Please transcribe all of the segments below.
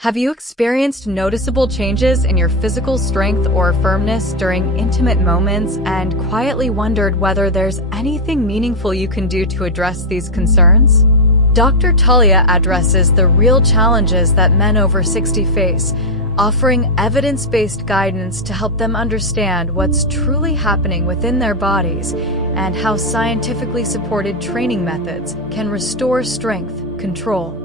Have you experienced noticeable changes in your physical strength or firmness during intimate moments and quietly wondered whether there's anything meaningful you can do to address these concerns? Dr. Talia addresses the real challenges that men over 60 face, offering evidence-based guidance to help them understand what's truly happening within their bodies and how scientifically supported training methods can restore strength, control,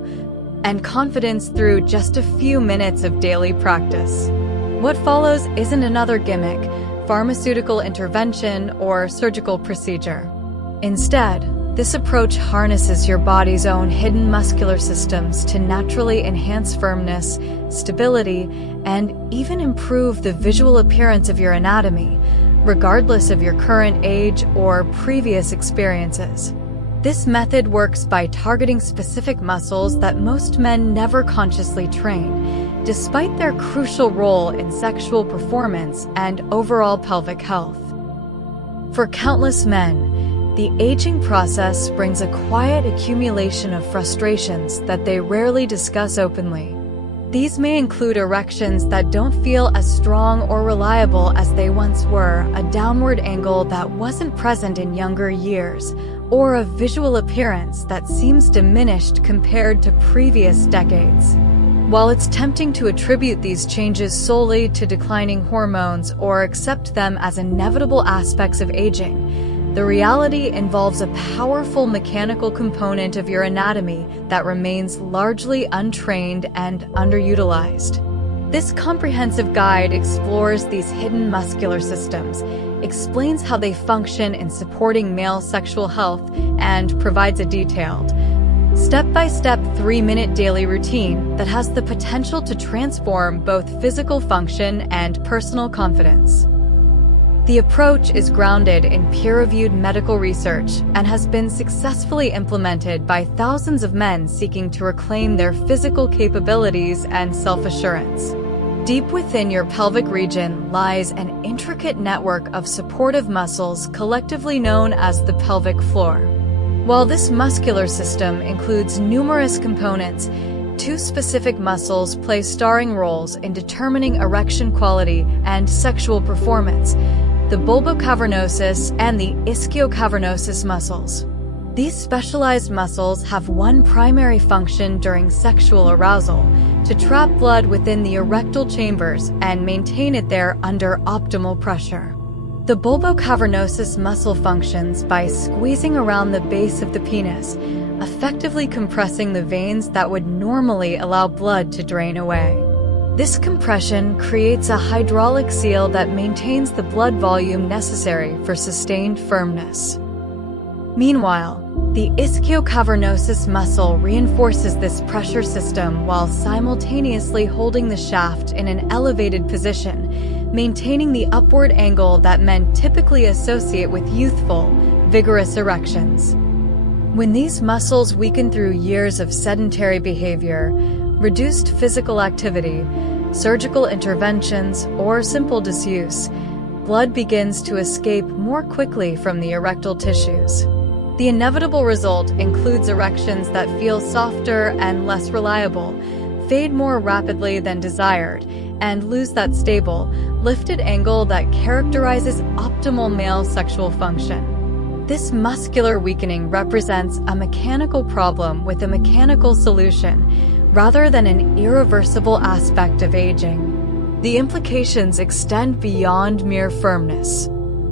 and confidence through just a few minutes of daily practice. What follows isn't another gimmick, pharmaceutical intervention, or surgical procedure. Instead, this approach harnesses your body's own hidden muscular systems to naturally enhance firmness, stability, and even improve the visual appearance of your anatomy, regardless of your current age or previous experiences. This method works by targeting specific muscles that most men never consciously train, despite their crucial role in sexual performance and overall pelvic health. For countless men, the aging process brings a quiet accumulation of frustrations that they rarely discuss openly. These may include erections that don't feel as strong or reliable as they once were, a downward angle that wasn't present in younger years, or a visual appearance that seems diminished compared to previous decades. While it's tempting to attribute these changes solely to declining hormones or accept them as inevitable aspects of aging, the reality involves a powerful mechanical component of your anatomy that remains largely untrained and underutilized. This comprehensive guide explores these hidden muscular systems, explains how they function in supporting male sexual health, and provides a detailed, step-by-step 3-minute daily routine that has the potential to transform both physical function and personal confidence. The approach is grounded in peer-reviewed medical research and has been successfully implemented by thousands of men seeking to reclaim their physical capabilities and self-assurance. Deep within your pelvic region lies an intricate network of supportive muscles collectively known as the pelvic floor. While this muscular system includes numerous components, two specific muscles play starring roles in determining erection quality and sexual performance: the bulbocavernosus and the ischiocavernosus muscles. These specialized muscles have one primary function during sexual arousal: to trap blood within the erectile chambers and maintain it there under optimal pressure. The bulbocavernosus muscle functions by squeezing around the base of the penis, effectively compressing the veins that would normally allow blood to drain away. This compression creates a hydraulic seal that maintains the blood volume necessary for sustained firmness. Meanwhile, the ischiocavernosus muscle reinforces this pressure system while simultaneously holding the shaft in an elevated position, maintaining the upward angle that men typically associate with youthful, vigorous erections. When these muscles weaken through years of sedentary behavior, reduced physical activity, surgical interventions, or simple disuse, blood begins to escape more quickly from the erectile tissues. The inevitable result includes erections that feel softer and less reliable, fade more rapidly than desired, and lose that stable, lifted angle that characterizes optimal male sexual function. This muscular weakening represents a mechanical problem with a mechanical solution, rather than an irreversible aspect of aging. The implications extend beyond mere firmness.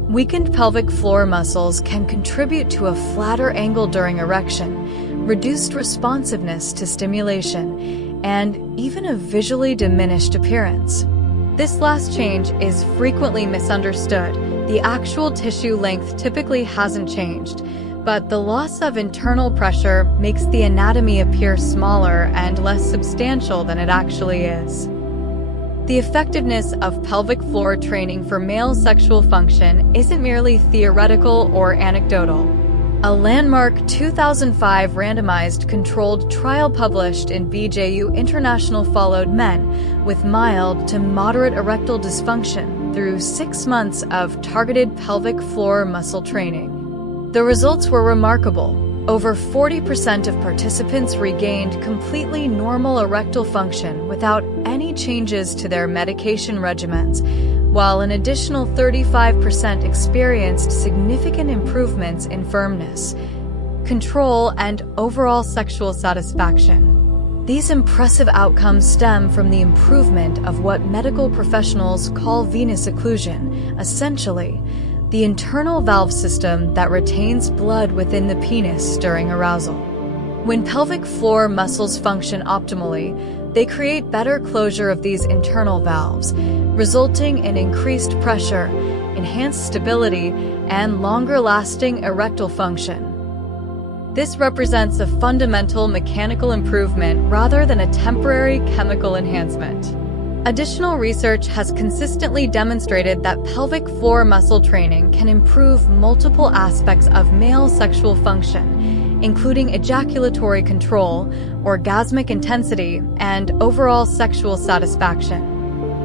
Weakened pelvic floor muscles can contribute to a flatter angle during erection, reduced responsiveness to stimulation, and even a visually diminished appearance. This last change is frequently misunderstood. The actual tissue length typically hasn't changed, but the loss of internal pressure makes the anatomy appear smaller and less substantial than it actually is. The effectiveness of pelvic floor training for male sexual function isn't merely theoretical or anecdotal. A landmark 2005 randomized controlled trial published in BJU International followed men with mild to moderate erectile dysfunction through 6 months of targeted pelvic floor muscle training. The results were remarkable. Over 40% of participants regained completely normal erectile function without any changes to their medication regimens, while an additional 35% experienced significant improvements in firmness, control, and overall sexual satisfaction. These impressive outcomes stem from the improvement of what medical professionals call venous occlusion, essentially the internal valve system that retains blood within the penis during arousal. When pelvic floor muscles function optimally, they create better closure of these internal valves, resulting in increased pressure, enhanced stability, and longer-lasting erectile function. This represents a fundamental mechanical improvement rather than a temporary chemical enhancement. Additional research has consistently demonstrated that pelvic floor muscle training can improve multiple aspects of male sexual function, including ejaculatory control, orgasmic intensity, and overall sexual satisfaction.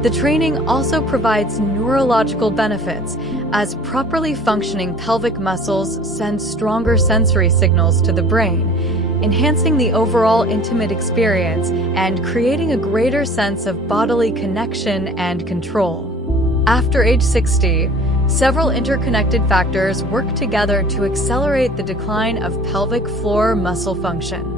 The training also provides neurological benefits, as properly functioning pelvic muscles send stronger sensory signals to the brain, enhancing the overall intimate experience and creating a greater sense of bodily connection and control. After age 60, several interconnected factors work together to accelerate the decline of pelvic floor muscle function.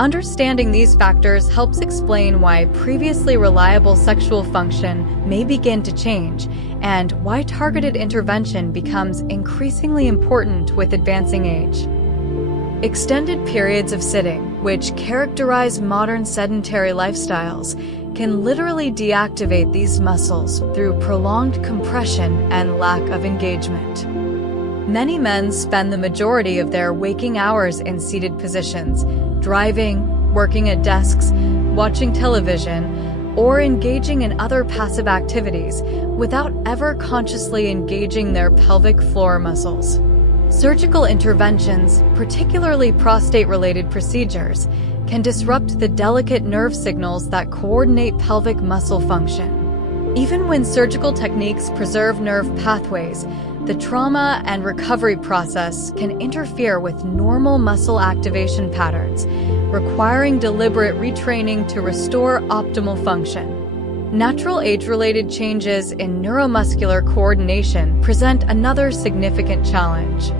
Understanding these factors helps explain why previously reliable sexual function may begin to change and why targeted intervention becomes increasingly important with advancing age. Extended periods of sitting, which characterize modern sedentary lifestyles, can literally deactivate these muscles through prolonged compression and lack of engagement. Many men spend the majority of their waking hours in seated positions, driving, working at desks, watching television, or engaging in other passive activities without ever consciously engaging their pelvic floor muscles. Surgical interventions, particularly prostate-related procedures, can disrupt the delicate nerve signals that coordinate pelvic muscle function. Even when surgical techniques preserve nerve pathways, the trauma and recovery process can interfere with normal muscle activation patterns, requiring deliberate retraining to restore optimal function. Natural age-related changes in neuromuscular coordination present another significant challenge.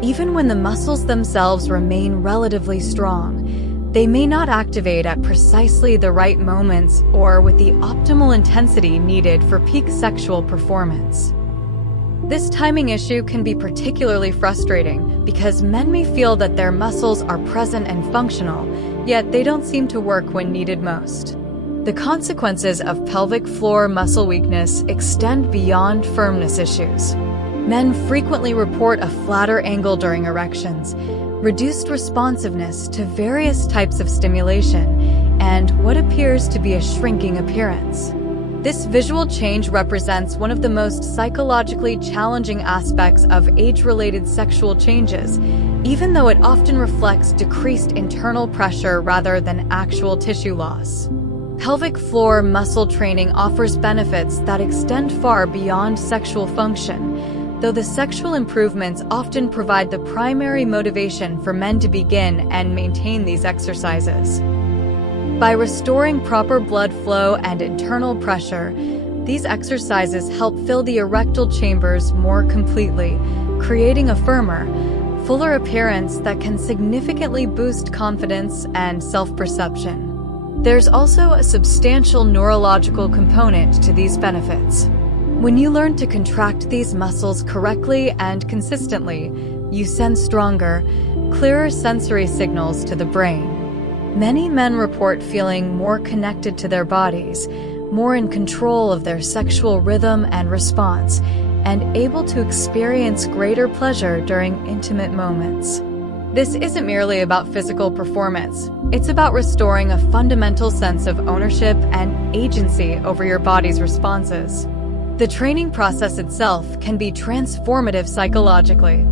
Even when the muscles themselves remain relatively strong, they may not activate at precisely the right moments or with the optimal intensity needed for peak sexual performance. This timing issue can be particularly frustrating because men may feel that their muscles are present and functional, yet they don't seem to work when needed most. The consequences of pelvic floor muscle weakness extend beyond firmness issues. Men frequently report a flatter angle during erections, reduced responsiveness to various types of stimulation, and what appears to be a shrinking appearance. This visual change represents one of the most psychologically challenging aspects of age-related sexual changes, even though it often reflects decreased internal pressure rather than actual tissue loss. Pelvic floor muscle training offers benefits that extend far beyond sexual function, though the sexual improvements often provide the primary motivation for men to begin and maintain these exercises. By restoring proper blood flow and internal pressure, these exercises help fill the erectile chambers more completely, creating a firmer, fuller appearance that can significantly boost confidence and self-perception. There's also a substantial neurological component to these benefits. When you learn to contract these muscles correctly and consistently, you send stronger, clearer sensory signals to the brain. Many men report feeling more connected to their bodies, more in control of their sexual rhythm and response, and able to experience greater pleasure during intimate moments. This isn't merely about physical performance. It's about restoring a fundamental sense of ownership and agency over your body's responses. The training process itself can be transformative psychologically.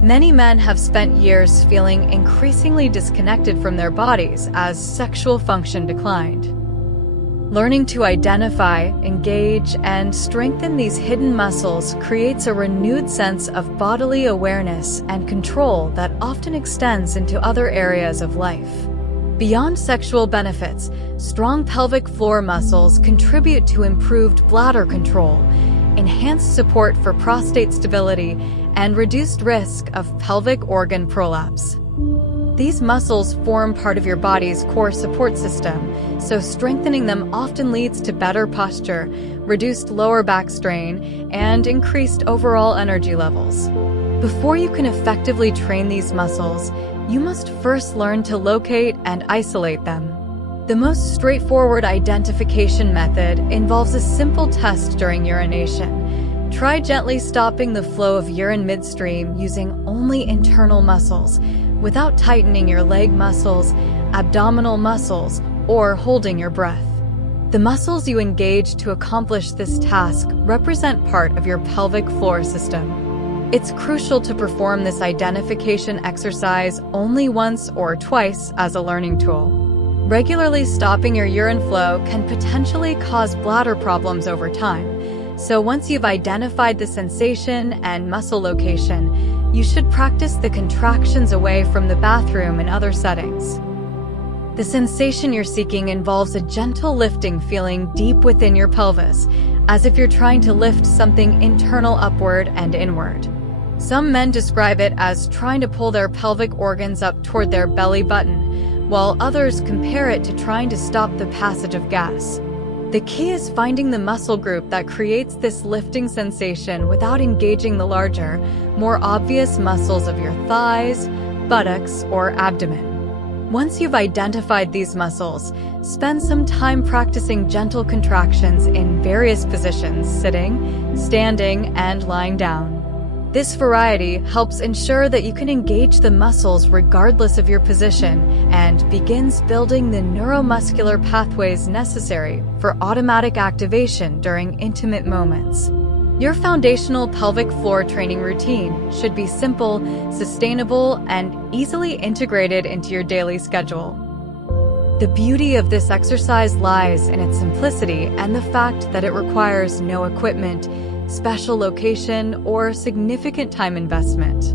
Many men have spent years feeling increasingly disconnected from their bodies as sexual function declined. Learning to identify, engage, and strengthen these hidden muscles creates a renewed sense of bodily awareness and control that often extends into other areas of life. Beyond sexual benefits, strong pelvic floor muscles contribute to improved bladder control, enhanced support for prostate stability, and reduced risk of pelvic organ prolapse. These muscles form part of your body's core support system, so strengthening them often leads to better posture, reduced lower back strain, and increased overall energy levels. Before you can effectively train these muscles, you must first learn to locate and isolate them. The most straightforward identification method involves a simple test during urination. Try gently stopping the flow of urine midstream using only internal muscles, without tightening your leg muscles, abdominal muscles, or holding your breath. The muscles you engage to accomplish this task represent part of your pelvic floor system. It's crucial to perform this identification exercise only once or twice as a learning tool. Regularly stopping your urine flow can potentially cause bladder problems over time, so once you've identified the sensation and muscle location, you should practice the contractions away from the bathroom and other settings. The sensation you're seeking involves a gentle lifting feeling deep within your pelvis, as if you're trying to lift something internal upward and inward. Some men describe it as trying to pull their pelvic organs up toward their belly button, while others compare it to trying to stop the passage of gas. The key is finding the muscle group that creates this lifting sensation without engaging the larger, more obvious muscles of your thighs, buttocks, or abdomen. Once you've identified these muscles, spend some time practicing gentle contractions in various positions, sitting, standing, and lying down. This variety helps ensure that you can engage the muscles regardless of your position and begins building the neuromuscular pathways necessary for automatic activation during intimate moments. Your foundational pelvic floor training routine should be simple, sustainable, and easily integrated into your daily schedule. The beauty of this exercise lies in its simplicity and the fact that it requires no equipment, special location, or significant time investment.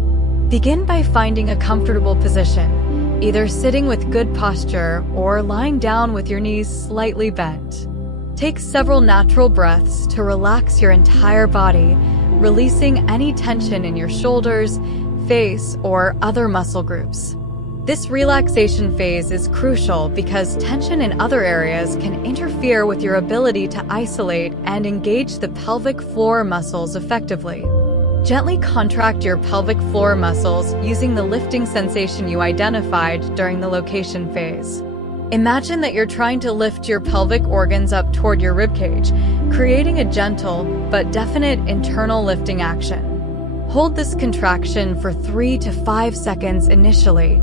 Begin by finding a comfortable position, either sitting with good posture or lying down with your knees slightly bent. Take several natural breaths to relax your entire body, releasing any tension in your shoulders, face, or other muscle groups. This relaxation phase is crucial because tension in other areas can interfere with your ability to isolate and engage the pelvic floor muscles effectively. Gently contract your pelvic floor muscles using the lifting sensation you identified during the location phase. Imagine that you're trying to lift your pelvic organs up toward your ribcage, creating a gentle but definite internal lifting action. Hold this contraction for 3 to 5 seconds initially,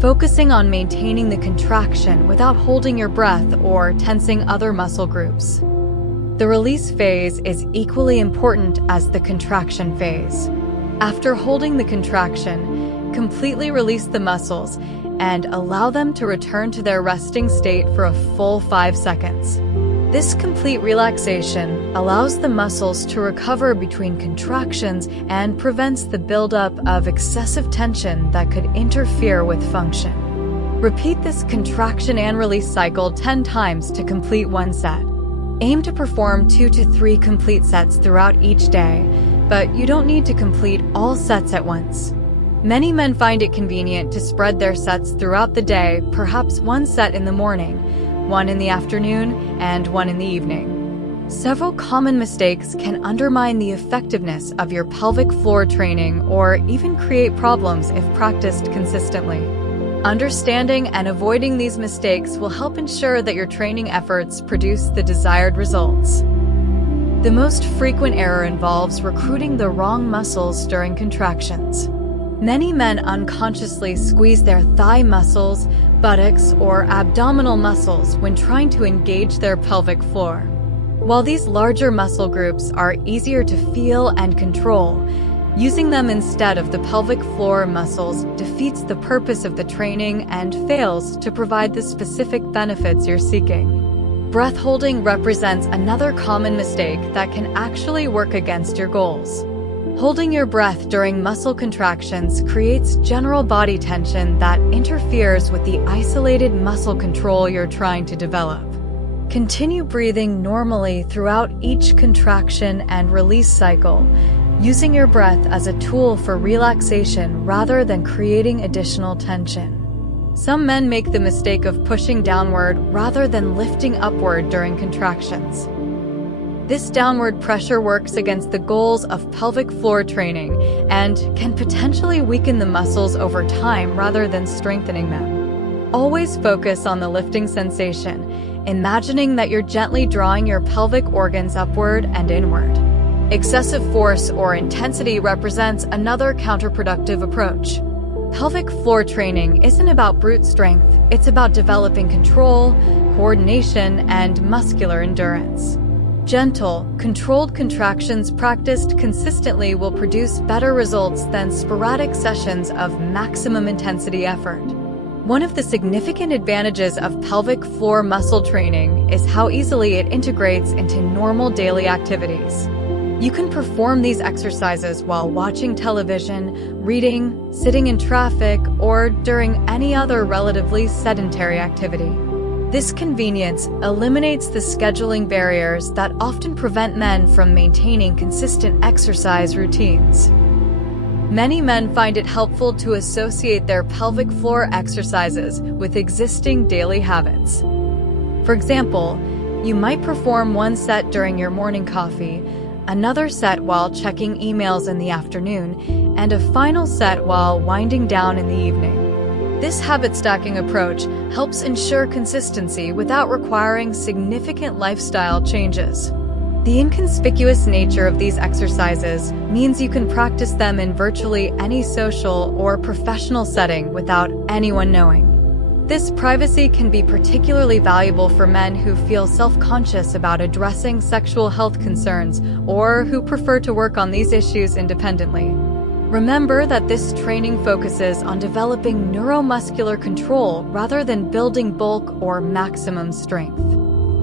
focusing on maintaining the contraction without holding your breath or tensing other muscle groups. The release phase is equally important as the contraction phase. After holding the contraction, completely release the muscles and allow them to return to their resting state for a full 5 seconds. This complete relaxation allows the muscles to recover between contractions and prevents the buildup of excessive tension that could interfere with function. Repeat this contraction and release cycle 10 times to complete one set. Aim to perform 2 to 3 complete sets throughout each day, but you don't need to complete all sets at once. Many men find it convenient to spread their sets throughout the day, perhaps one set in the morning, one in the afternoon, and one in the evening. Several common mistakes can undermine the effectiveness of your pelvic floor training or even create problems if practiced consistently. Understanding and avoiding these mistakes will help ensure that your training efforts produce the desired results. The most frequent error involves recruiting the wrong muscles during contractions. Many men unconsciously squeeze their thigh muscles, buttocks, or abdominal muscles when trying to engage their pelvic floor. While these larger muscle groups are easier to feel and control, using them instead of the pelvic floor muscles defeats the purpose of the training and fails to provide the specific benefits you're seeking. Breath holding represents another common mistake that can actually work against your goals. Holding your breath during muscle contractions creates general body tension that interferes with the isolated muscle control you're trying to develop. Continue breathing normally throughout each contraction and release cycle, using your breath as a tool for relaxation rather than creating additional tension. Some men make the mistake of pushing downward rather than lifting upward during contractions. This downward pressure works against the goals of pelvic floor training and can potentially weaken the muscles over time rather than strengthening them. Always focus on the lifting sensation, imagining that you're gently drawing your pelvic organs upward and inward. Excessive force or intensity represents another counterproductive approach. Pelvic floor training isn't about brute strength, it's about developing control, coordination, and muscular endurance. Gentle, controlled contractions practiced consistently will produce better results than sporadic sessions of maximum intensity effort. One of the significant advantages of pelvic floor muscle training is how easily it integrates into normal daily activities. You can perform these exercises while watching television, reading, sitting in traffic, or during any other relatively sedentary activity. This convenience eliminates the scheduling barriers that often prevent men from maintaining consistent exercise routines. Many men find it helpful to associate their pelvic floor exercises with existing daily habits. For example, you might perform one set during your morning coffee, another set while checking emails in the afternoon, and a final set while winding down in the evening. This habit stacking approach helps ensure consistency without requiring significant lifestyle changes. The inconspicuous nature of these exercises means you can practice them in virtually any social or professional setting without anyone knowing. This privacy can be particularly valuable for men who feel self-conscious about addressing sexual health concerns or who prefer to work on these issues independently. Remember that this training focuses on developing neuromuscular control rather than building bulk or maximum strength.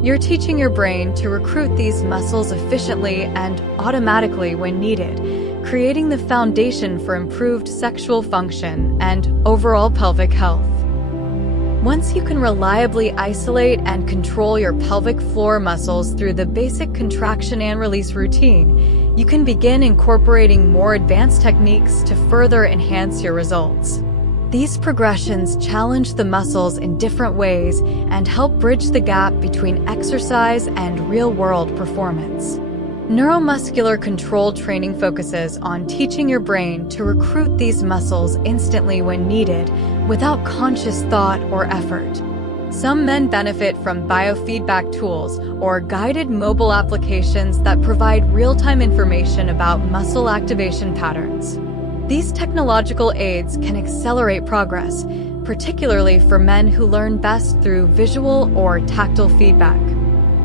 You're teaching your brain to recruit these muscles efficiently and automatically when needed, creating the foundation for improved sexual function and overall pelvic health. Once you can reliably isolate and control your pelvic floor muscles through the basic contraction and release routine, you can begin incorporating more advanced techniques to further enhance your results. These progressions challenge the muscles in different ways and help bridge the gap between exercise and real-world performance. Neuromuscular control training focuses on teaching your brain to recruit these muscles instantly when needed, without conscious thought or effort. Some men benefit from biofeedback tools or guided mobile applications that provide real-time information about muscle activation patterns. These technological aids can accelerate progress, particularly for men who learn best through visual or tactile feedback.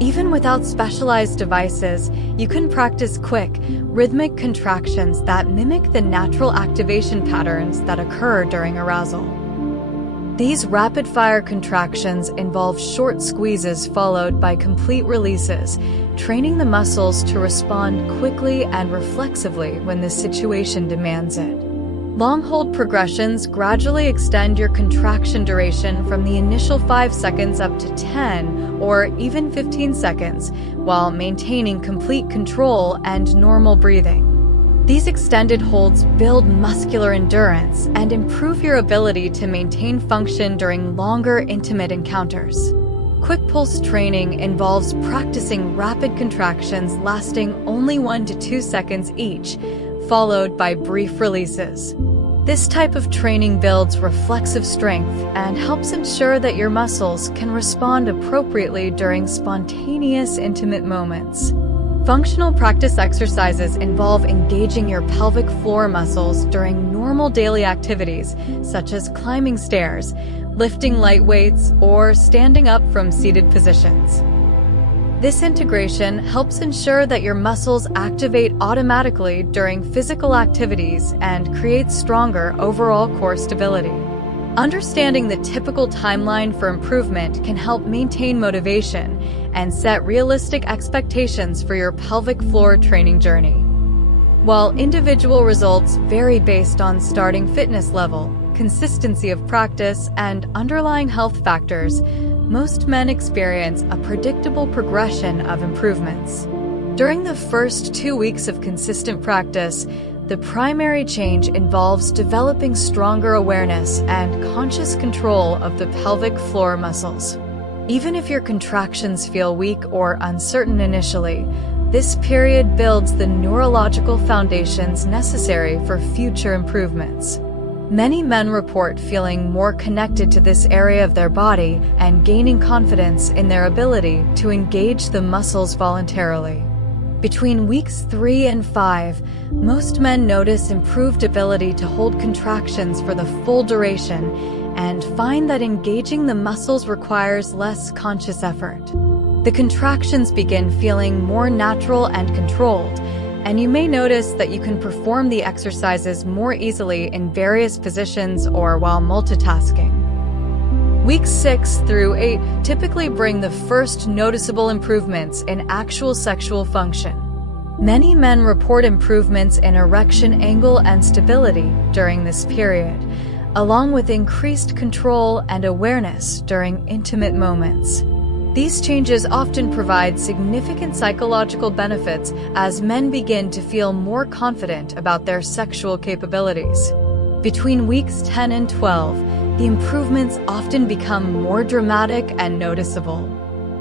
Even without specialized devices, you can practice quick, rhythmic contractions that mimic the natural activation patterns that occur during arousal. These rapid-fire contractions involve short squeezes followed by complete releases, training the muscles to respond quickly and reflexively when the situation demands it. Long-hold progressions gradually extend your contraction duration from the initial 5 seconds up to 10 or even 15 seconds, while maintaining complete control and normal breathing. These extended holds build muscular endurance and improve your ability to maintain function during longer, intimate encounters. Quick pulse training involves practicing rapid contractions lasting only 1 to 2 seconds each, followed by brief releases. This type of training builds reflexive strength and helps ensure that your muscles can respond appropriately during spontaneous, intimate moments. Functional practice exercises involve engaging your pelvic floor muscles during normal daily activities, such as climbing stairs, lifting light weights, or standing up from seated positions. This integration helps ensure that your muscles activate automatically during physical activities and creates stronger overall core stability. Understanding the typical timeline for improvement can help maintain motivation and set realistic expectations for your pelvic floor training journey. While individual results vary based on starting fitness level, consistency of practice, and underlying health factors, most men experience a predictable progression of improvements. During the first 2 weeks of consistent practice, the primary change involves developing stronger awareness and conscious control of the pelvic floor muscles. Even if your contractions feel weak or uncertain initially, this period builds the neurological foundations necessary for future improvements. Many men report feeling more connected to this area of their body and gaining confidence in their ability to engage the muscles voluntarily. Between weeks 3 and 5, most men notice improved ability to hold contractions for the full duration and find that engaging the muscles requires less conscious effort. The contractions begin feeling more natural and controlled, and you may notice that you can perform the exercises more easily in various positions or while multitasking. Weeks 6 through 8 typically bring the first noticeable improvements in actual sexual function. Many men report improvements in erection angle and stability during this period, along with increased control and awareness during intimate moments. These changes often provide significant psychological benefits as men begin to feel more confident about their sexual capabilities. Between weeks 10 and 12, the improvements often become more dramatic and noticeable.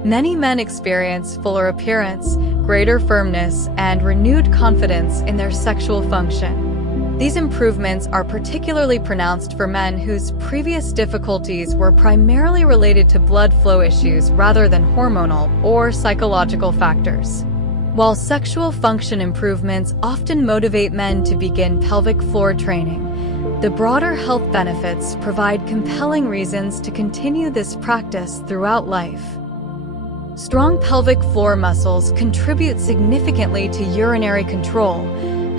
Many men experience fuller appearance, greater firmness, and renewed confidence in their sexual function. These improvements are particularly pronounced for men whose previous difficulties were primarily related to blood flow issues rather than hormonal or psychological factors. While sexual function improvements often motivate men to begin pelvic floor training, the broader health benefits provide compelling reasons to continue this practice throughout life. Strong pelvic floor muscles contribute significantly to urinary control,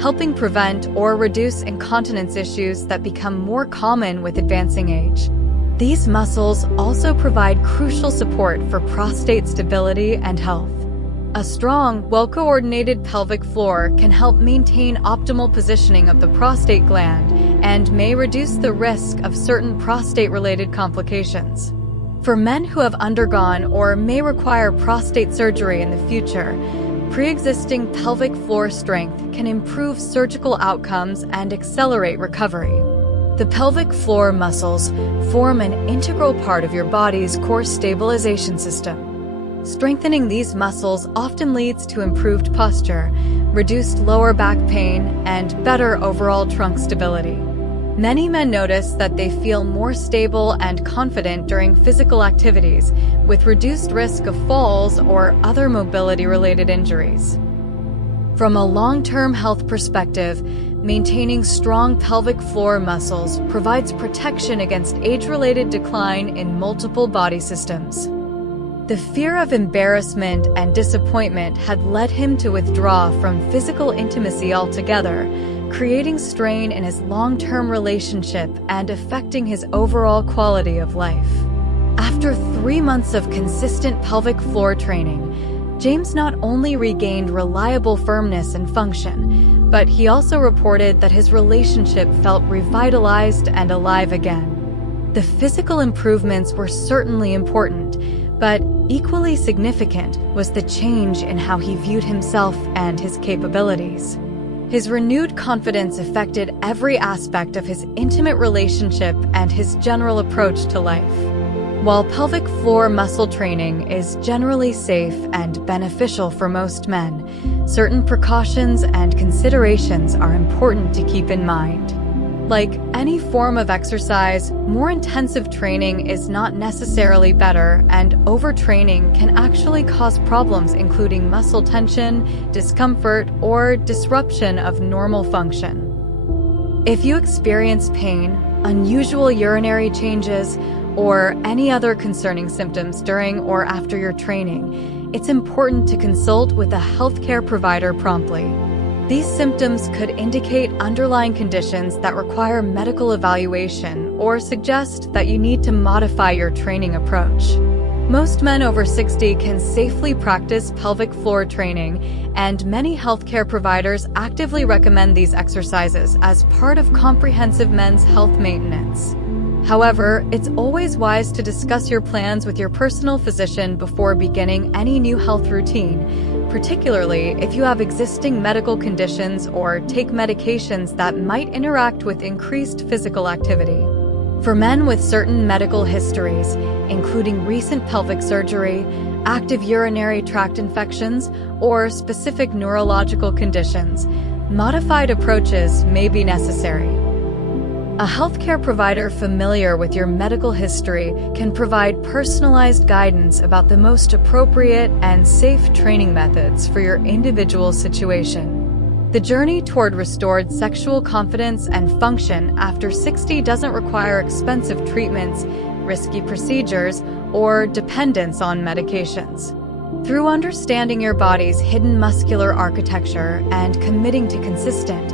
helping prevent or reduce incontinence issues that become more common with advancing age. These muscles also provide crucial support for prostate stability and health. A strong, well-coordinated pelvic floor can help maintain optimal positioning of the prostate gland and may reduce the risk of certain prostate-related complications. For men who have undergone or may require prostate surgery in the future, pre-existing pelvic floor strength can improve surgical outcomes and accelerate recovery. The pelvic floor muscles form an integral part of your body's core stabilization system. Strengthening these muscles often leads to improved posture, reduced lower back pain, and better overall trunk stability. Many men notice that they feel more stable and confident during physical activities, with reduced risk of falls or other mobility-related injuries. From a long-term health perspective, maintaining strong pelvic floor muscles provides protection against age-related decline in multiple body systems. The fear of embarrassment and disappointment had led him to withdraw from physical intimacy altogether, creating strain in his long-term relationship and affecting his overall quality of life. After 3 months of consistent pelvic floor training, James not only regained reliable firmness and function, but he also reported that his relationship felt revitalized and alive again. The physical improvements were certainly important, but equally significant was the change in how he viewed himself and his capabilities. His renewed confidence affected every aspect of his intimate relationship and his general approach to life. While pelvic floor muscle training is generally safe and beneficial for most men, certain precautions and considerations are important to keep in mind. Like any form of exercise, more intensive training is not necessarily better, and overtraining can actually cause problems including muscle tension, discomfort, or disruption of normal function. If you experience pain, unusual urinary changes, or any other concerning symptoms during or after your training, it's important to consult with a healthcare provider promptly. These symptoms could indicate underlying conditions that require medical evaluation or suggest that you need to modify your training approach. Most men over 60 can safely practice pelvic floor training, and many healthcare providers actively recommend these exercises as part of comprehensive men's health maintenance. However, it's always wise to discuss your plans with your personal physician before beginning any new health routine, particularly if you have existing medical conditions or take medications that might interact with increased physical activity. For men with certain medical histories, including recent pelvic surgery, active urinary tract infections, or specific neurological conditions, modified approaches may be necessary. A healthcare provider familiar with your medical history can provide personalized guidance about the most appropriate and safe training methods for your individual situation. The journey toward restored sexual confidence and function after 60 doesn't require expensive treatments, risky procedures, or dependence on medications. Through understanding your body's hidden muscular architecture and committing to consistent,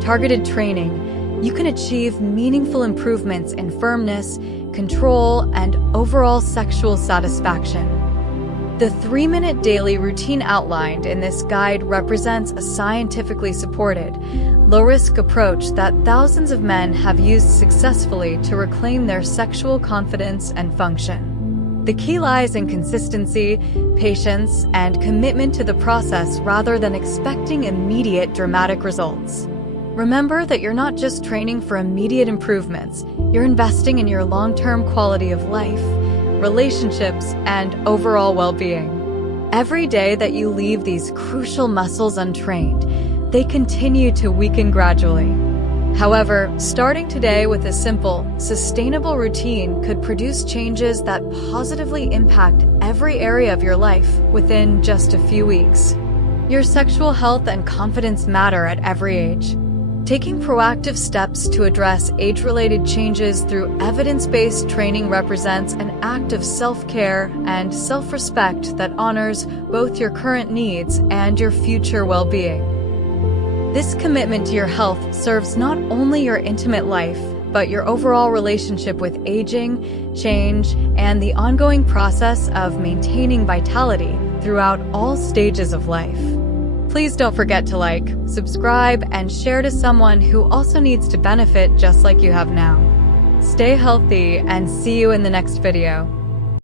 targeted training, you can achieve meaningful improvements in firmness, control, and overall sexual satisfaction. The 3-minute daily routine outlined in this guide represents a scientifically supported, low-risk approach that thousands of men have used successfully to reclaim their sexual confidence and function. The key lies in consistency, patience, and commitment to the process rather than expecting immediate dramatic results. Remember that you're not just training for immediate improvements, you're investing in your long-term quality of life, relationships, and overall well-being. Every day that you leave these crucial muscles untrained, they continue to weaken gradually. However, starting today with a simple, sustainable routine could produce changes that positively impact every area of your life within just a few weeks. Your sexual health and confidence matter at every age. Taking proactive steps to address age-related changes through evidence-based training represents an act of self-care and self-respect that honors both your current needs and your future well-being. This commitment to your health serves not only your intimate life, but your overall relationship with aging, change, and the ongoing process of maintaining vitality throughout all stages of life. Please don't forget to like, subscribe, and share to someone who also needs to benefit just like you have now. Stay healthy and see you in the next video.